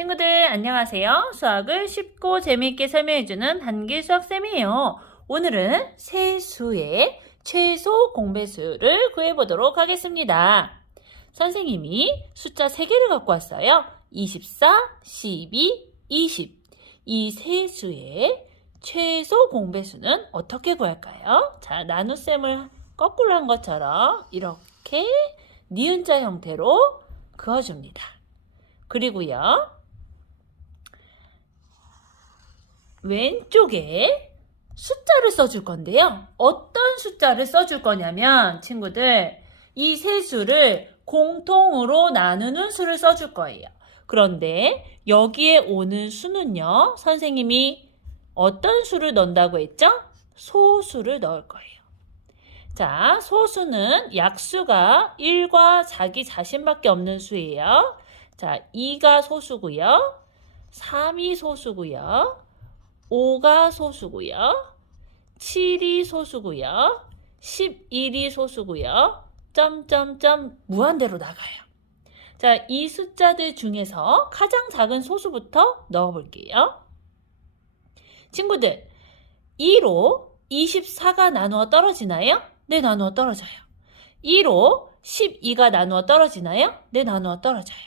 친구들 안녕하세요. 수학을 쉽고 재미있게 설명해주는 한길수학쌤이에요. 오늘은 세수의 최소 공배수를 구해보도록 하겠습니다. 선생님이 숫자 3개를 갖고 왔어요. 24, 12, 20. 이 세수의 최소 공배수는 어떻게 구할까요? 자, 나눗셈을 거꾸로 한 것처럼 이렇게 니은자 형태로 그어줍니다. 그리고요, 왼쪽에 숫자를 써줄 건데요. 어떤 숫자를 써줄 거냐면 친구들, 이 세 수를 공통으로 나누는 수를 써줄 거예요. 그런데 여기에 오는 수는요, 선생님이 어떤 수를 넣는다고 했죠? 소수를 넣을 거예요. 자, 소수는 약수가 1과 자기 자신밖에 없는 수예요. 자, 2가 소수고요. 3이 소수고요. 5가 소수고요. 7이 소수고요. 11이 소수고요. 점점점 무한대로 나가요. 자, 이 숫자들 중에서 가장 작은 소수부터 넣어볼게요. 친구들, 2로 24가 나누어 떨어지나요? 네, 나누어 떨어져요. 2로 12가 나누어 떨어지나요? 네, 나누어 떨어져요.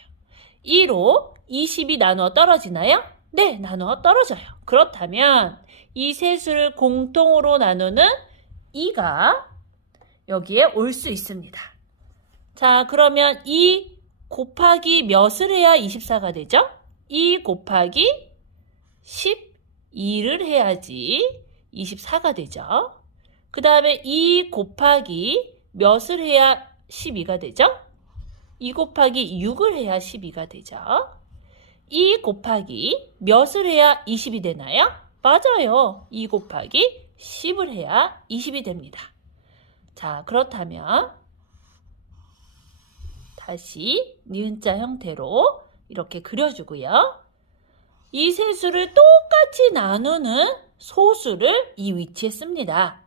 2로 20이 나누어 떨어지나요? 네, 나누어 떨어져요. 그렇다면 이 세 수를 공통으로 나누는 2가 여기에 올 수 있습니다. 자, 그러면 2 곱하기 몇을 해야 24가 되죠? 2 곱하기 12를 해야지 24가 되죠. 그 다음에 2 곱하기 몇을 해야 12가 되죠? 2 곱하기 6을 해야 12가 되죠. 2 곱하기 몇을 해야 20이 되나요? 맞아요. 2 곱하기 10을 해야 20이 됩니다. 자, 그렇다면 다시 니은자 형태로 이렇게 그려주고요. 이 세 수를 똑같이 나누는 소수를 이 위치에 씁니다.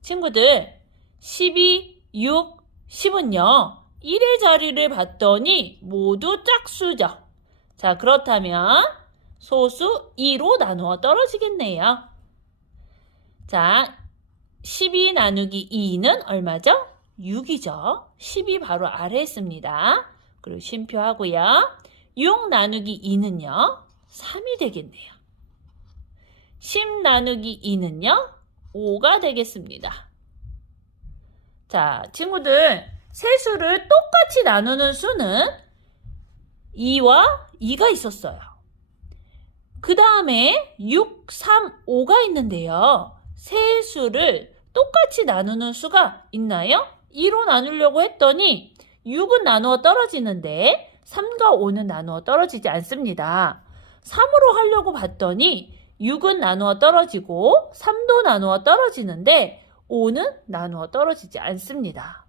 친구들, 12, 6, 10은요. 1의 자리를 봤더니 모두 짝수죠. 자, 그렇다면 소수 2로 나누어 떨어지겠네요. 자, 12 나누기 2는 얼마죠? 6이죠. 10이 바로 아래에 있습니다. 그리고 쉼표하고요. 6 나누기 2는요. 3이 되겠네요. 10 나누기 2는요. 5가 되겠습니다. 자, 친구들, 세 수를 똑같이 나누는 수는 2와 2가 있었어요. 그 다음에 6, 3, 5가 있는데요. 세 수를 똑같이 나누는 수가 있나요? 2로 나누려고 했더니 6은 나누어 떨어지는데 3과 5는 나누어 떨어지지 않습니다. 3으로 하려고 봤더니 6은 나누어 떨어지고 3도 나누어 떨어지는데 5는 나누어 떨어지지 않습니다.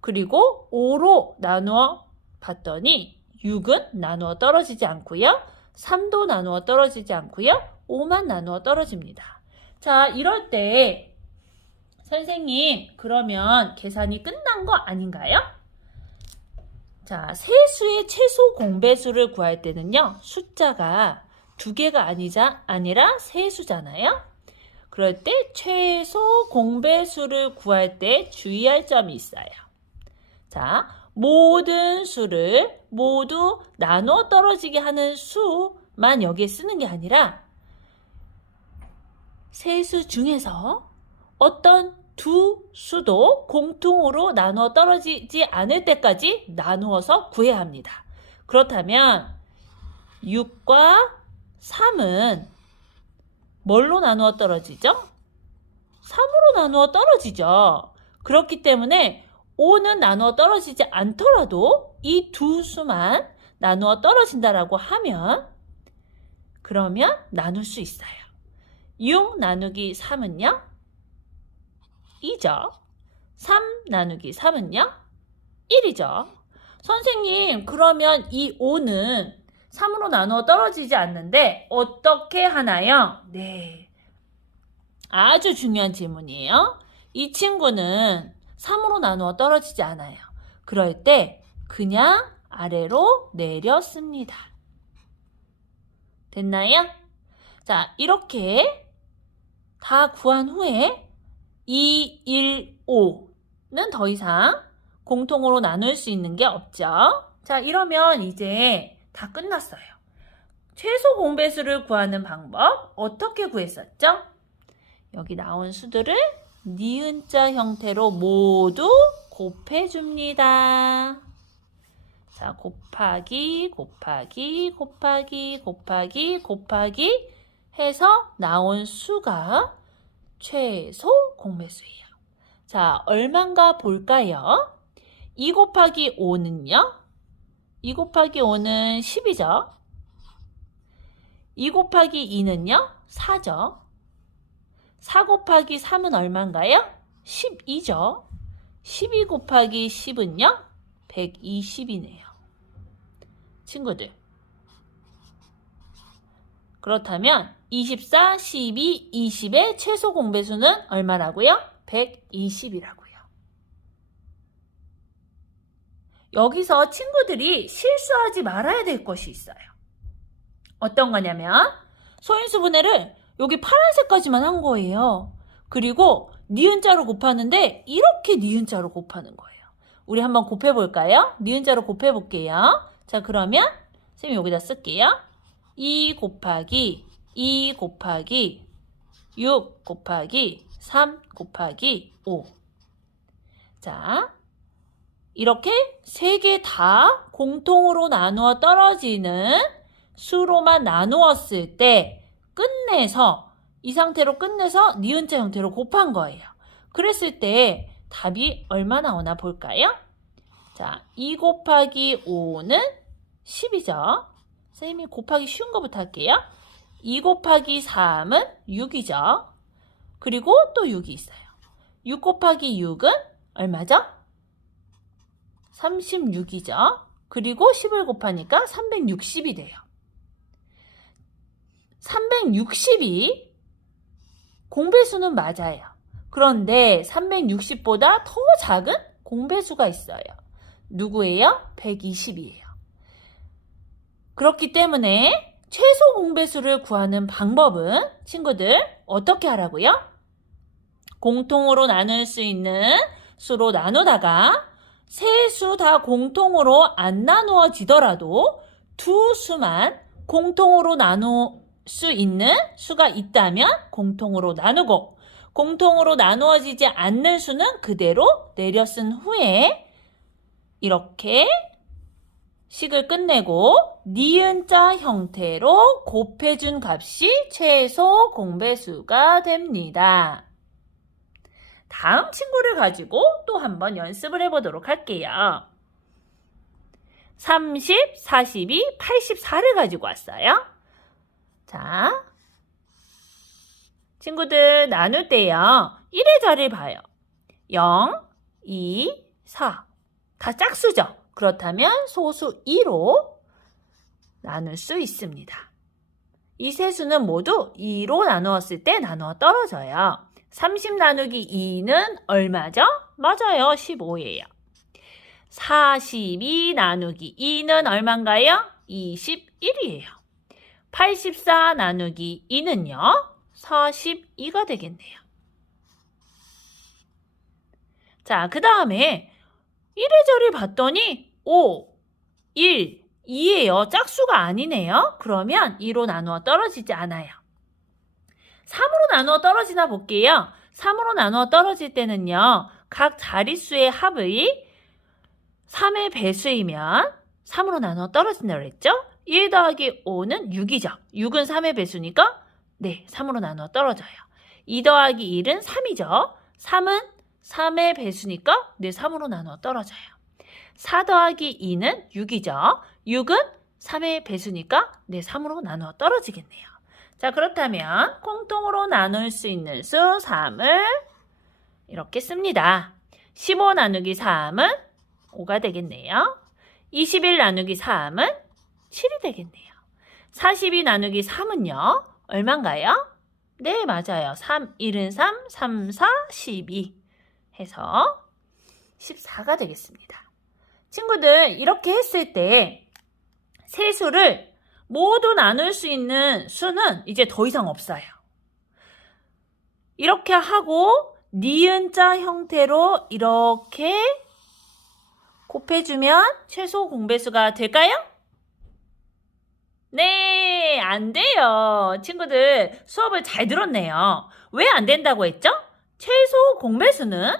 그리고 5로 나누어 봤더니 6은 나누어 떨어지지 않고요. 3도 나누어 떨어지지 않고요. 5만 나누어 떨어집니다. 자, 이럴 때 선생님, 그러면 계산이 끝난 거 아닌가요? 자, 세 수의 최소 공배수를 구할 때는요. 숫자가 2개가 아니라 세 수잖아요. 그럴 때 최소 공배수를 구할 때 주의할 점이 있어요. 자, 모든 수를 모두 나누어 떨어지게 하는 수만 여기에 쓰는 게 아니라 세 수 중에서 어떤 두 수도 공통으로 나누어 떨어지지 않을 때까지 나누어서 구해야 합니다. 그렇다면 6과 3은 뭘로 나누어 떨어지죠? 3으로 나누어 떨어지죠. 그렇기 때문에 5는 나누어 떨어지지 않더라도 이 두 수만 나누어 떨어진다라고 하면 그러면 나눌 수 있어요. 6 나누기 3은요? 2죠. 3 나누기 3은요? 1이죠. 선생님, 그러면 이 5는 3으로 나누어 떨어지지 않는데 어떻게 하나요? 네. 아주 중요한 질문이에요. 이 친구는 3으로 나누어 떨어지지 않아요. 그럴 때 그냥 아래로 내렸습니다. 됐나요? 자, 이렇게 다 구한 후에 2, 1, 5는 더 이상 공통으로 나눌 수 있는 게 없죠. 자, 이러면 이제 다 끝났어요. 최소 공배수를 구하는 방법 어떻게 구했었죠? 여기 나온 수들을 니은자 형태로 모두 곱해줍니다. 자, 곱하기, 곱하기, 곱하기, 곱하기, 곱하기 해서 나온 수가 최소 공배수예요. 자, 얼만가 볼까요? 2 곱하기 5는요? 2 곱하기 5는 10이죠. 2 곱하기 2는요? 4죠. 4 곱하기 3은 얼마인가요? 12죠. 12 곱하기 10은요? 120이네요. 친구들. 그렇다면 24, 12, 20의 최소 공배수는 얼마라고요? 120이라고요. 여기서 친구들이 실수하지 말아야 될 것이 있어요. 어떤 거냐면 소인수 분해를 여기 파란색까지만 한 거예요. 그리고 니은자로 곱하는데 이렇게 니은자로 곱하는 거예요. 우리 한번 곱해볼까요? 니은자로 곱해볼게요. 자, 그러면 선생님이 여기다 쓸게요. 2 곱하기 2 곱하기 6 곱하기 3 곱하기 5. 자, 이렇게 세 개 다 공통으로 나누어 떨어지는 수로만 나누었을 때 끝내서 이 상태로 끝내서 니은자 형태로 곱한 거예요. 그랬을 때 답이 얼마 나오나 볼까요? 자, 2 곱하기 5는 10이죠. 선생님이 곱하기 쉬운 거부터 할게요. 2 곱하기 3은 6이죠. 그리고 또 6이 있어요. 6 곱하기 6은 얼마죠? 36이죠. 그리고 10을 곱하니까 360이 돼요. 360이 공배수는 맞아요. 그런데 360보다 더 작은 공배수가 있어요. 누구예요? 120이에요. 그렇기 때문에 최소 공배수를 구하는 방법은 친구들 어떻게 하라고요? 공통으로 나눌 수 있는 수로 나누다가 세 수 다 공통으로 안 나누어지더라도 두 수만 공통으로 나눌 수 있는 수가 있다면 공통으로 나누고 공통으로 나누어지지 않는 수는 그대로 내려 쓴 후에 이렇게 식을 끝내고 니은자 형태로 곱해준 값이 최소 공배수가 됩니다. 다음 친구를 가지고 또 한번 연습을 해보도록 할게요. 30, 42, 84를 가지고 왔어요. 자, 친구들 나눌 때요. 1의 자리를 봐요. 0, 2, 4. 다 짝수죠. 그렇다면 소수 2로 나눌 수 있습니다. 이 세 수는 모두 2로 나누었을 때 나누어 떨어져요. 30 나누기 2는 얼마죠? 맞아요. 15예요. 42 나누기 2는 얼마인가요? 21이에요. 84 나누기 2는요? 42가 되겠네요. 자, 그 다음에 1의 자리를 봤더니 5, 1, 2예요. 짝수가 아니네요. 그러면 2로 나누어 떨어지지 않아요. 3으로 나누어 떨어지나 볼게요. 3으로 나누어 떨어질 때는요. 각 자릿수의 합의 3의 배수이면 3으로 나누어 떨어진다고 그랬죠? 1 더하기 5는 6이죠. 6은 3의 배수니까 네, 3으로 나누어 떨어져요. 2 더하기 1은 3이죠. 3은 3의 배수니까 네, 3으로 나누어 떨어져요. 4 더하기 2는 6이죠. 6은 3의 배수니까 네, 3으로 나누어 떨어지겠네요. 자, 그렇다면 공통으로 나눌 수 있는 수 3을 이렇게 씁니다. 15 나누기 3은 5가 되겠네요. 21 나누기 3은 7이 되겠네요. 42 나누기 3은요. 얼마인가요? 네, 맞아요. 3, 1은 3, 3, 4, 12 해서 14가 되겠습니다. 친구들, 이렇게 했을 때 세수를 모두 나눌 수 있는 수는 이제 더 이상 없어요. 이렇게 하고 니은자 형태로 이렇게 곱해주면 최소 공배수가 될까요? 네, 안 돼요. 친구들 수업을 잘 들었네요. 왜 안 된다고 했죠? 최소 공배수는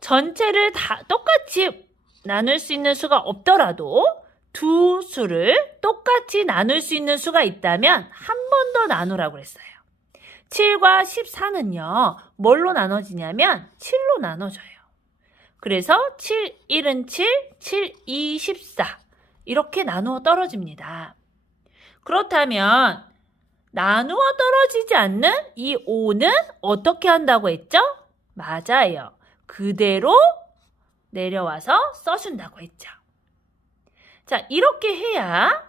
전체를 다 똑같이 나눌 수 있는 수가 없더라도 두 수를 똑같이 나눌 수 있는 수가 있다면 한 번 더 나누라고 그랬어요. 7과 14는요. 뭘로 나눠지냐면 7로 나눠져요. 그래서 7, 1은 7, 7, 2, 14 이렇게 나누어 떨어집니다. 그렇다면 나누어 떨어지지 않는 이 5는 어떻게 한다고 했죠? 맞아요. 그대로 내려와서 써준다고 했죠. 자, 이렇게 해야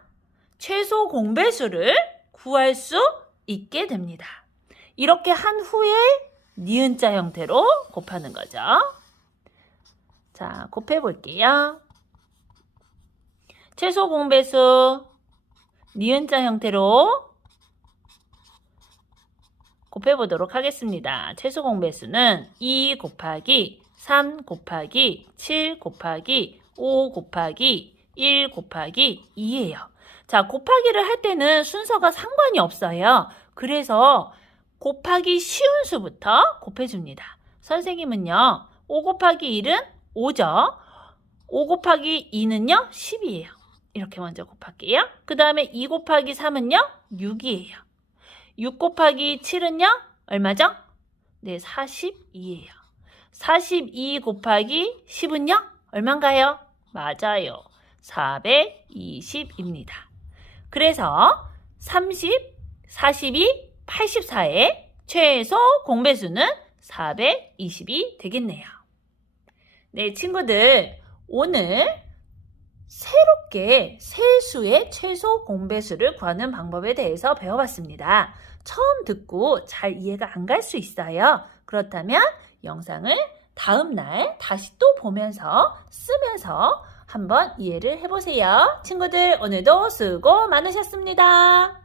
최소 공배수를 구할 수 있게 됩니다. 이렇게 한 후에 니은자 형태로 곱하는 거죠. 자, 곱해 볼게요. 최소 공배수 니은자 형태로 곱해 보도록 하겠습니다. 최소 공배수는 2 곱하기 3 곱하기 7 곱하기 5 곱하기 1 곱하기 2예요. 자, 곱하기를 할 때는 순서가 상관이 없어요. 그래서 곱하기 쉬운 수부터 곱해줍니다. 선생님은요. 5 곱하기 1은 5죠. 5 곱하기 2는요. 10이에요. 이렇게 먼저 곱할게요. 그 다음에 2 곱하기 3은요. 6이에요. 6 곱하기 7은요. 얼마죠? 네, 42예요. 42 곱하기 10은요. 얼마인가요? 맞아요. 420입니다. 그래서 30, 42, 84의 최소 공배수는 420이 되겠네요. 네, 친구들 오늘 새롭게 세수의 최소 공배수를 구하는 방법에 대해서 배워봤습니다. 처음 듣고 잘 이해가 안 갈 수 있어요. 그렇다면 영상을 다음 날 다시 또 보면서 쓰면서 한번 이해를 해보세요. 친구들 오늘도 수고 많으셨습니다.